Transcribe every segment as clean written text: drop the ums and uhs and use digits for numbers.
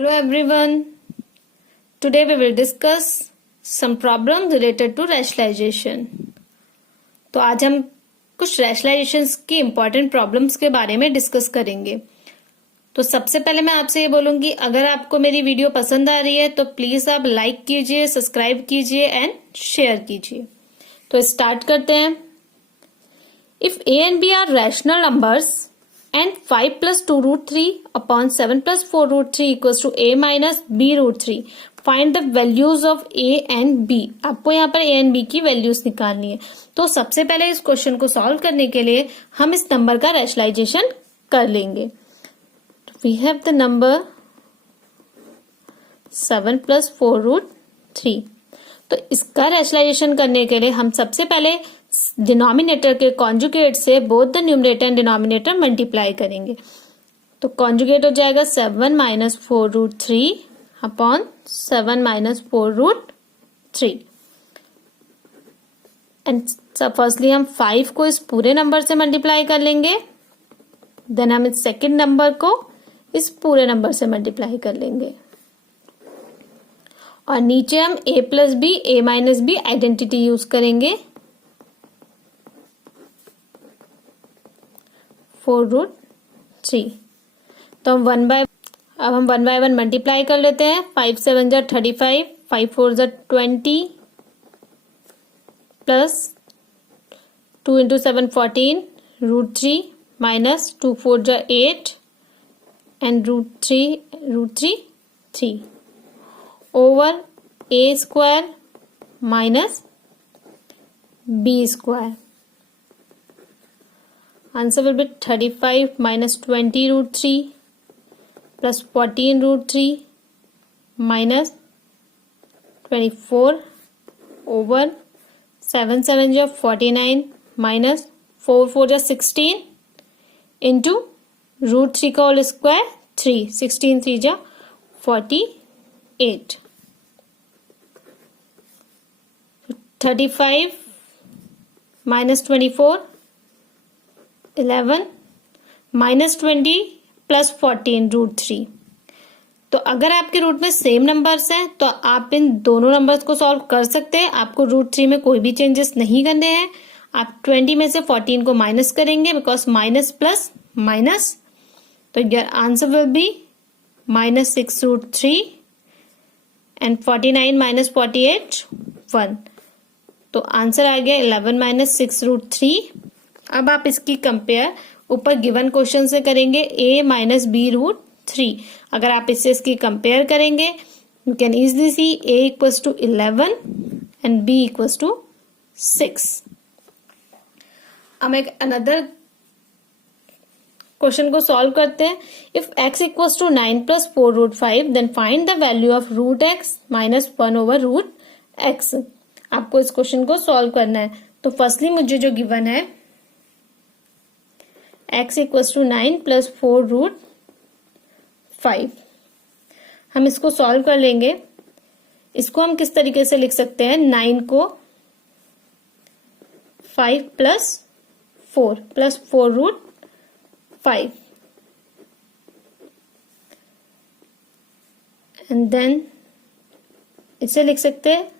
Hello everyone. Today we will discuss some problems related to rationalization. तो आज हम कुछ rationalizations की important problems के बारे में डिस्कस करेंगे. तो सबसे पहले मैं आपसे ये बोलूंगी, अगर आपको मेरी वीडियो पसंद आ रही है तो प्लीज आप लाइक कीजिए, सब्सक्राइब कीजिए एंड शेयर कीजिए. तो स्टार्ट करते हैं. If A and B are rational numbers and 5 plus 2 root 3 upon 7 plus 4 root 3 equals to a minus b root 3. Find the values of a and b. आपको यहाँ पर a and b की values निकालनी है. तो सबसे पहले इस क्वेश्चन को सॉल्व करने के लिए हम इस नंबर का रैशनलाइजेशन कर लेंगे. We have the number 7 plus 4 root 3. तो इसका रैशनलाइजेशन करने के लिए हम सबसे पहले डिनोमिनेटर के कॉन्जुगेट से both the numerator and denominator multiply करेंगे. तो कॉन्जुगेट हो जाएगा 7 minus 4 root 3 upon 7 minus 4 root 3. And firstly हम 5 को इस पूरे नंबर से मल्टीप्लाई कर लेंगे. देन हम इस सेकेंड नंबर को इस पूरे नंबर से मल्टीप्लाई कर लेंगे. और नीचे हम a plus b, a minus b identity use करेंगे 4 रूट 3. तो हम वन बाय वन मल्टीप्लाई कर लेते हैं. 5 7 जा 35, 5 4 जा 20 प्लस 2 इंटू 7 14 रूट 3 माइनस 2 4 जा 8 and root 3 3 over a square minus b square. Answer will be 35 minus 20 root 3 plus 14 root 3 minus 24 over 7 7 जा 49 minus 4 4 जा 16 into root 3 का होल स्क्वायर 3, 16 3 जा 48. 35 minus 24 11 माइनस 20 प्लस 14 रूट 3. तो अगर आपके रूट में same numbers हैं तो आप इन दोनों नंबर्स को सॉल्व कर सकते हैं. आपको रूट 3 में कोई भी चेंजेस नहीं करने हैं. आप 20 में से 14 को माइनस करेंगे बिकॉज माइनस प्लस माइनस. तो your answer will be minus 6 root 3 and 49 minus 48 1. तो आंसर आ गया 11 माइनस 6 रूट 3. अब आप इसकी कंपेयर ऊपर गिवन क्वेश्चन से करेंगे a माइनस बी रूट 3. अगर आप इससे इसकी कंपेयर करेंगे you can easily see a equals to 11 and b equals to 6. हम एक अनदर क्वेश्चन को सॉल्व करते हैं. If x equals to 9 plus 4 root 5 then find the value of root x minus 1 over root x. आपको इस question को solve करना है. तो फर्स्टली मुझे जो गिवन है x equals to 9 plus 4 root 5. हम इसको सॉल्व कर लेंगे. इसको हम किस तरीके से लिख सकते हैं, 9 को 5 प्लस 4 रूट 5 एंड देन इसे लिख सकते हैं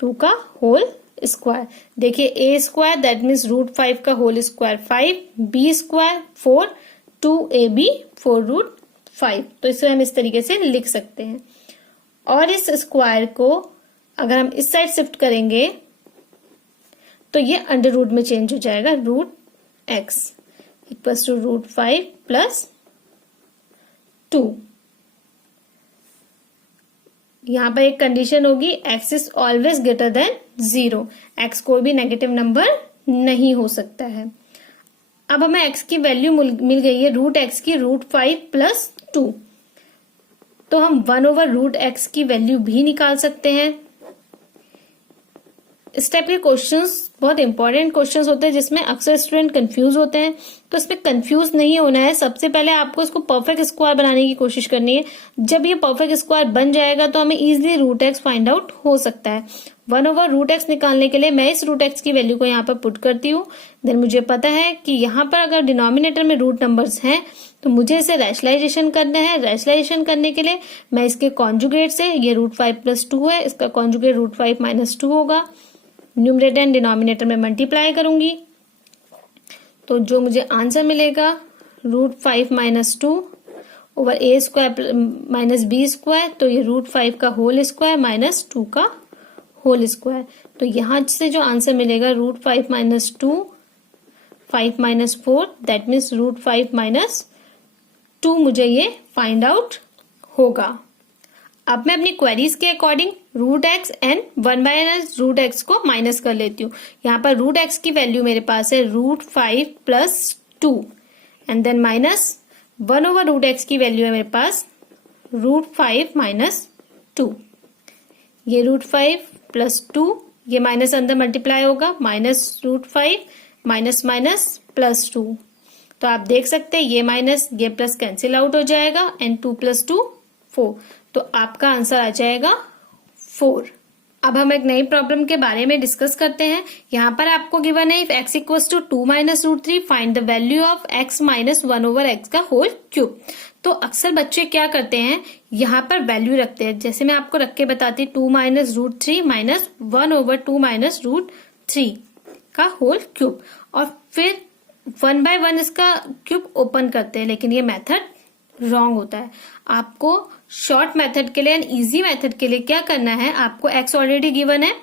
2 का होल स्क्वायर. देखिए a square that means root 5 का whole square 5, b square 4, 2ab 4 root 5. तो इसे हम इस तरीके से लिख सकते हैं. और इस स्क्वायर को अगर हम इस साइड शिफ्ट करेंगे तो ये अंडर रूट में चेंज हो जाएगा. Root x equals to root 5 plus 2. यहां पर एक कंडीशन होगी, x is always greater than 0. x कोई भी नेगेटिव नंबर नहीं हो सकता है. अब हमें x की वैल्यू मिल गई है रूट x की रूट 5 प्लस 2. तो हम 1 ओवर रूट x की वैल्यू भी निकाल सकते हैं. इस टाइप के क्वेश्चंस बहुत इंपॉर्टेंट क्वेश्चंस होते हैं जिसमें अक्सर स्टूडेंट कंफ्यूज होते हैं. तो इसमें कंफ्यूज नहीं होना है. सबसे पहले आपको इसको परफेक्ट स्क्वायर बनाने की कोशिश करनी है. जब ये परफेक्ट स्क्वायर बन जाएगा तो हमें easily root x find out हो सकता है. 1 ओवर रूट एक्स निकालने के लिए मैं इस रूट एक्स की वैल्यू को यहाँ पर पुट करती हूँ. देन मुझे पता है कि यहाँ पर अगर डिनोमिनेटर में रूट नंबर्स हैं तो मुझे इसे रैशनलाइजेशन करना है। रैशनलाइजेशन करने के लिए मैं इसके कॉन्जुगेट से, ये √5 + 2 है, इसका कॉन्जुगेट √5 - 2 होगा, न्यूमरेटर एंड डिनोमिनेटर में मल्टीप्लाई करूंगी। तो जो मुझे आंसर मिलेगा √5 - 2 ओवर a² - b², तो ये √5 का होल स्क्वायर माइनस 2 का होल स्क्वायर। तो यहां से जो आंसर मिलेगा √5 - 2, 5 - 4, दैट मीन्स √5 - 2 मुझे ये फाइंड आउट होगा। अब मैं अपनी क्वेरीज के अकॉर्डिंग √x एंड 1/√x को माइनस कर लेती हूँ। यहाँ पर √x की वैल्यू मेरे पास है √5 + 2 एंड देन माइनस 1/√x की वैल्यू है मेरे पास √5 - 2। ये √5 + 2, ये माइनस अंदर मल्टीप्लाई होगा, माइनस √5 माइनस माइनस +2। तो आप देख सकते हैं ये माइनस ये प्लस कैंसिल आउट हो जाएगा एंड 2 + 2 4। तो आपका आंसर आ जाएगा 4। अब हम एक नई प्रॉब्लम के बारे में डिस्कस करते हैं। यहाँ पर आपको गिवन है if x = 2 - √3 find the value of x - 1/x का होल क्यूब। तो अक्सर बच्चे क्या करते हैं, यहाँ पर वैल्यू रखते हैं। जैसे मैं आपको रख के बताती, 2 - √3 - 1/2 - √3 का होल क्यूब, और फिर 1/1 इसका क्यूब ओपन करते हैं, लेकिन ये मेथड रॉन्ग होता है। आपको शॉर्ट मेथड के लिए एंड इजी मेथड के लिए क्या करना है, आपको x ऑलरेडी गिवन है,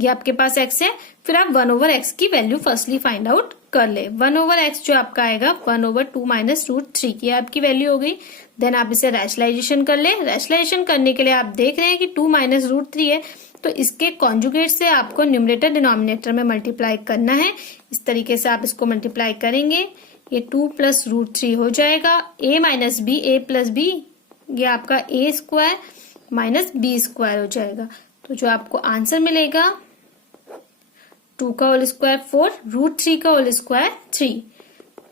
ये आपके पास x है, फिर आप 1/x की वैल्यू फर्स्टली फाइंड आउट कर ले। 1/x जो आपका आएगा 1/2 - √3 की आपकी वैल्यू हो गई। देन आप इसे रैशनलाइजेशन कर ले। रैशनलाइजेशन करने के लिए आप देख रहे हैं कि 2 - √3 है, तो इसके कॉन्जुगेट से आपको न्यूमरेटर डिनोमिनेटर में मल्टीप्लाई करना है। इस तरीके से आप इसको मल्टीप्लाई करेंगे, ये 2 + √3 हो जाएगा। a - b, a + b, ये आपका a² - b² हो जाएगा। तो जो आपको आंसर मिलेगा 2 का होल स्क्वायर 4, √3 का होल स्क्वायर 3,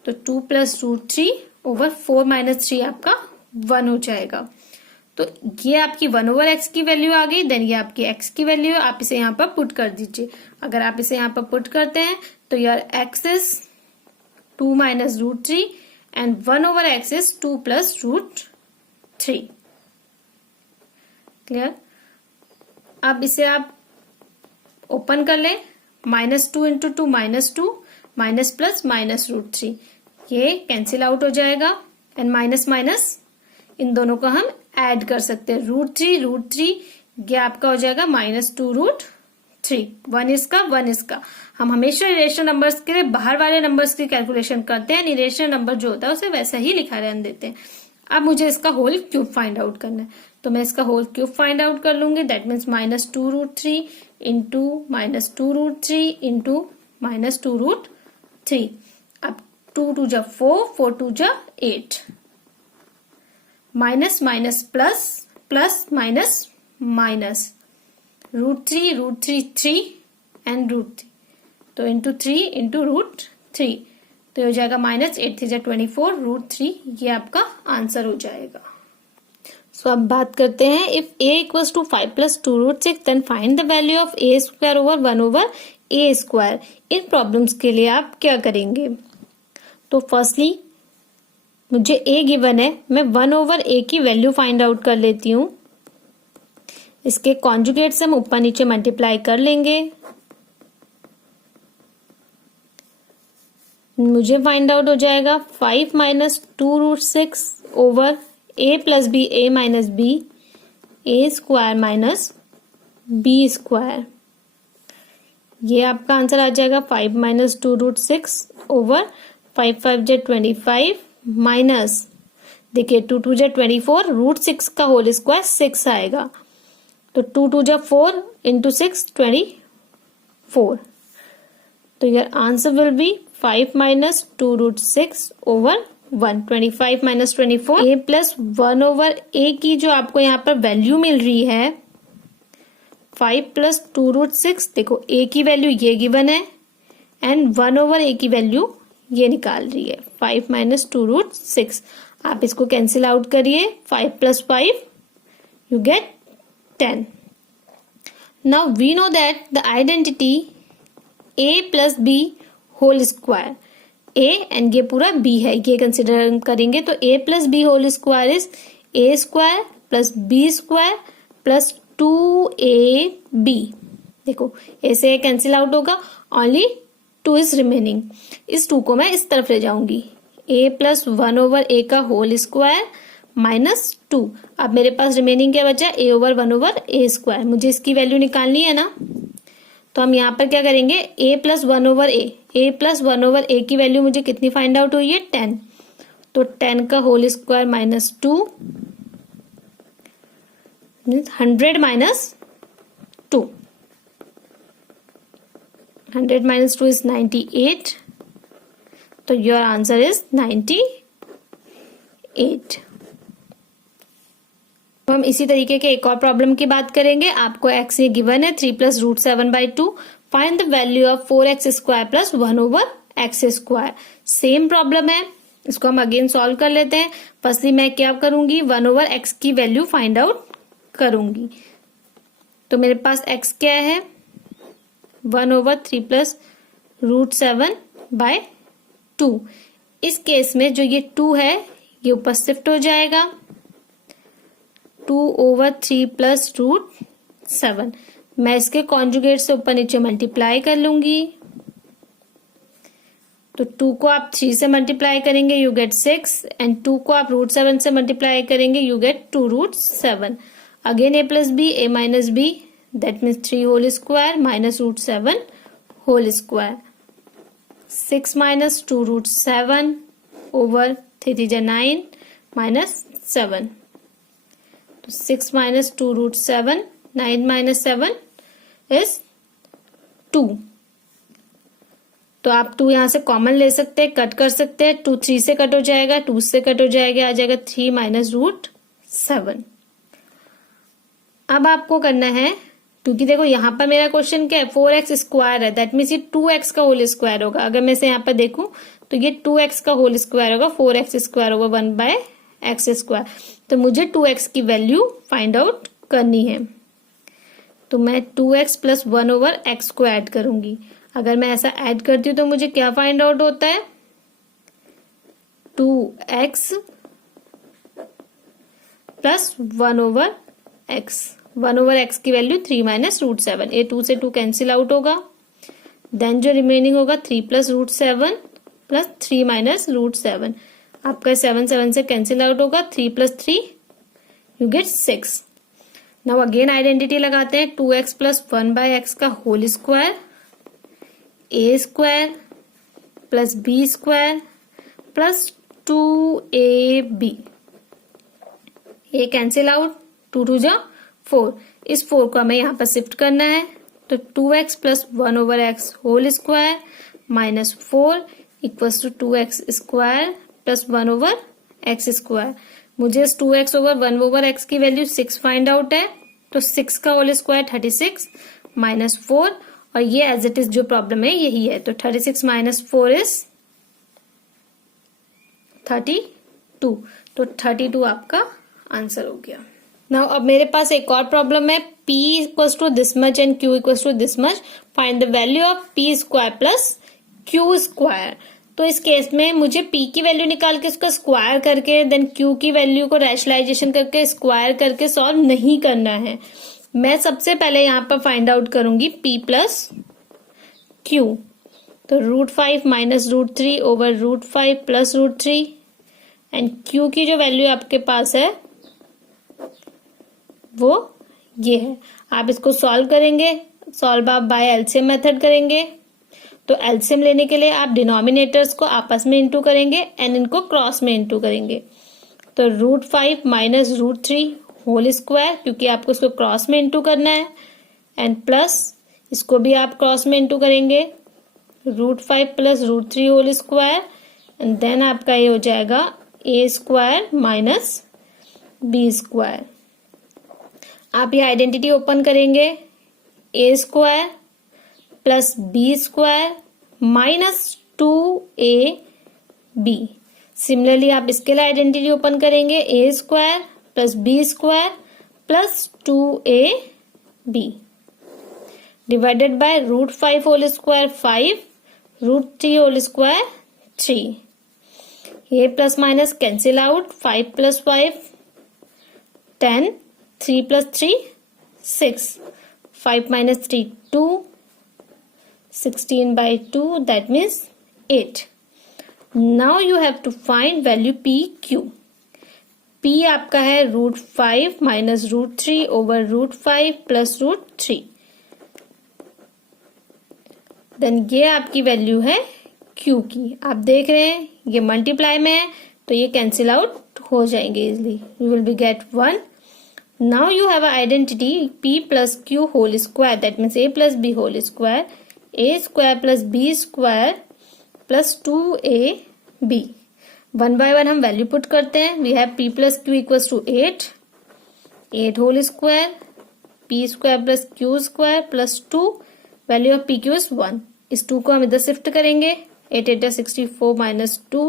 तो 2 + √3 ओवर 4 - 3 आपका 1 हो जाएगा। तो ये आपकी 1/x की वैल्यू आ गई। देन ये आपकी x की वैल्यू है, आप इसे यहाँ पर पुट कर दीजिए। अगर आप इसे यहाँ पर पुट करते हैं तो यार x is 2 - √3 and 1/x is 2 + √3। Clear? अब इसे आप ओपन कर ले, -2 × 2 -2, माइनस प्लस माइनस √3, ये कैंसिल आउट हो जाएगा एंड माइनस माइनस इन दोनों को हम ऐड कर सकते हैं। √3 ये आपका हो जाएगा -2√3। 1 इसका 1 इसका। हम हमेशा इरेशनल नंबर्स के लिए बाहर वाले नंबर्स की कैलकुलेशन करते हैं, इरेशनल नंबर जो होता है उसे वैसा ही लिखा रहने देते हैं। अब मुझे इसका होल क्यूब फाइंड आउट करना है, तो मैं इसका होल क्यूब फाइंड आउट कर लूंगी। That means -2√3 into -2√3 into -2√3। अब 2 × 2 = 4, 4 × 2 = 8, minus minus plus plus minus minus, √3 3 and √3, तो इंटू 3 इंटू √3, तो हो जाएगा -8 3 = 24, √3 ये आपका आंसर हो जाएगा। सो अब बात करते हैं, if a = 5 + 2√6 then find the value of a² over 1/a²। इन प्रॉब्लम्स के लिए आप क्या करेंगे? तो फर्स्टली मुझे a गिवन है, मैं 1/a की वैल्यू फाइंड आउट कर लेती हूँ। इसके कॉन्जुगेट से हम ऊपर नीचे मल्टीप्लाई कर लेंगे। मुझे फाइंड आउट हो जाएगा 5 - 2√6 over a + b a - b a² - b²। ये आपका आंसर आ जाएगा 5 - 2√6 ओवर 5 5 = 25 माइनस, देखिए 2 2 = 24, √6 का होल स्क्वायर 6 आएगा, तो 2 2 = 4 इंटू 6 24। तो your answer will B 5 - 2√6 over 1, 25 - 24 a + 1/a की जो आपको यहाँ पर वैल्यू मिल रही है 5 + 2√6। देखो a की वैल्यू ये गिवन है एंड 1/a की वैल्यू ये निकाल रही है 5 - 2√6। आप इसको कैंसिल आउट करिए, 5 + 5 you get 10. Now we know that the identity a + b whole square, a and ये पूरा बी है, ये कंसिडर करेंगे तो a plus b whole square is a square plus b square plus 2ab। देखो a से a cancel out होगा, only 2 is remaining. इस 2 को मैं इस तरफ ले जाऊंगी, a प्लस 1/a का होल स्क्वायर माइनस 2। अब मेरे पास रिमेनिंग क्या बचा, a/1/a स्क्वायर। मुझे इसकी वैल्यू निकालनी है ना, तो हम यहाँ पर क्या करेंगे, a plus 1/a, a plus 1/a की वैल्यू मुझे कितनी फाइंड आउट हुई है, 10। तो 10 का whole square minus 2, 100 minus 2, 100 minus 2 is 98. तो your answer is 98। तो हम इसी तरीके के एक और प्रॉब्लम की बात करेंगे। आपको x ये गिवन है 3 plus root 7/2। Find the value of 4x square plus 1/x square. Same problem है, इसको हम अगेन सॉल्व कर लेते हैं। फर्स्टली मैं क्या करूंगी, 1/x की वैल्यू फाइंड आउट करूंगी। तो मेरे पास x क्या है, 1/3 प्लस रूट 7/2। इस केस में जो ये 2 है ये ऊपर शिफ्ट हो जाएगा, 2/3 प्लस रूट 7। मैं इसके कॉन्जुगेट से ऊपर नीचे मल्टीप्लाई कर लूंगी। तो 2 को आप 3 से मल्टीप्लाई करेंगे यू गेट 6 एंड 2 को आप रूट 7 से मल्टीप्लाई करेंगे you get 2√7। Again a plus b, a minus b, that means 3 whole square minus root 7 whole square। 6 minus 2√7 over 3 is 9 minus 7। तो 6 minus 2√7, 9 minus 7 is 2। तो आप 2 यहां से कॉमन ले सकते हैं, कट कर सकते हैं। 2 3 से कट हो जाएगा, 2 से कट हो जाएगा, आ जाएगा 3 minus √7। अब आपको करना है, क्योंकि देखो यहाँ पर मेरा क्वेश्चन क्या है, 4x स्क्वायर है, दैट मीन्स ये 2x का होल स्क्वायर होगा। अगर मैं इसे यहाँ पर देखूं तो ये 2x का होल स्क्वायर होगा, 4x स्क्वायर होगा 1/x स्क्वायर। तो मुझे 2x की वैल्यू फाइंड आउट करनी है। तो मैं 2x प्लस 1/x को ऐड करूंगी। अगर मैं ऐसा ऐड करती हूँ तो मुझे क्या फाइंड आउट होता है, 2x प्लस 1/x। 1/x की वैल्यू 3 माइनस रूट 7। ए 2 से 2 कैंसिल आउट होगा, देन जो रिमेनिंग होगा 3 plus root 7 plus 3 minus root 7। आपका 7 7 से कैंसिल आउट होगा, 3 plus 3 you get 6। Now again identity लगाते हैं, 2x प्लस 1/x का whole square, a square plus b square plus 2ab। ये कैंसिल आउट, 2 2 जा 4। इस 4 को हमें यहाँ पर शिफ्ट करना है। तो 2x plus 1/x whole square minus 4 equals to 2x square plus 1/x square. मुझे इस 2x ओवर 1/x की वैल्यू 6 फाइंड आउट है। तो 6 का होल स्क्वायर 36 माइनस 4, और ये एज इट इज जो प्रॉब्लम है यही है। तो 36 माइनस 4 इज 32। तो 32 आपका आंसर हो गया। नाउ अब मेरे पास एक और प्रॉब्लम है, p equals to this much and q equals to this much. Find the value of p square plus q square. तो इस केस में मुझे p की वैल्यू निकाल के उसका स्क्वायर करके देन q की वैल्यू को रैशनलाइजेशन करके स्क्वायर करके सॉल्व नहीं करना है। मैं सबसे पहले यहाँ पर फाइंड आउट करूंगी p प्लस q। तो √5 minus √3 over √5 plus √3 and q की जो वैल्यू आपके पास है वो ये है। आप इसको सॉल्व करेंगे, सॉल्व आप बाय एलसीएम मेथड करेंगे। तो एलसीएम लेने के लिए आप डिनोमिनेटर्स को आपस में इंटू करेंगे एंड इनको क्रॉस में इंटू करेंगे। तो √5 माइनस √3 होल स्क्वायर, क्योंकि आपको इसको क्रॉस में इंटू करना है, एंड प्लस इसको भी आप क्रॉस में इंटू करेंगे, √5 plus √3 whole square and then आपका ये हो जाएगा a square minus b square. आप ये आइडेंटिटी ओपन करेंगे, a square plus b square minus 2ab। Similarly आप इसके लिए आइडेंटिटी ओपन करेंगे, a square plus b square plus 2ab divided by √5 whole square 5, √3 whole square 3. ये plus minus cancel out. 5 + 5 10. 3 + 3 6. 5 - 3 2. 16/2 that means 8. Now you have to find value PQ. P आपका है √5 - √3 over √5 plus √3. Then ये आपकी value है Q की. आप देख रहे हैं ये मल्टीप्लाई में है तो ये कैंसिल आउट हो जाएंगे easily. You will be get 1. Now you have identity P + Q whole square that means A + B whole square. A² + B² plus 2AB. 1 by 1 हम वैल्यू पुट करते हैं. We have P + Q equals to 8 whole square. P² + Q² plus 2. Value of PQ is 1. इस 2 को हम इधर shift करेंगे. 8 8 64 - 2.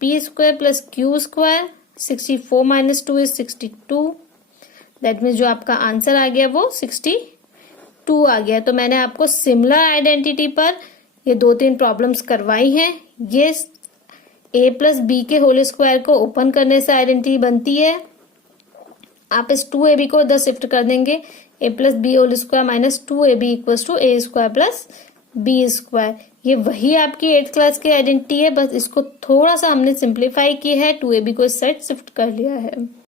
P² + Q². 64 - 2 is 62. That means जो आपका आंसर आ गया वो 62 आ गया. तो मैंने आपको सिमिलर आइडेंटिटी पर ये 2-3 प्रॉब्लम्स करवाई हैं. ये A + B के होल स्क्वायर को ओपन करने से आइडेंटिटी बनती है. आप इस 2AB को इधर शिफ्ट कर देंगे. A + B whole square - 2AB = A² + B². ये वही आपकी 8th क्लास की आइडेंटिटी है. बस इसको थोड़ा सा हमने सिंप्लीफाई की है. 2AB को इस साइड शिफ्ट कर लिया है.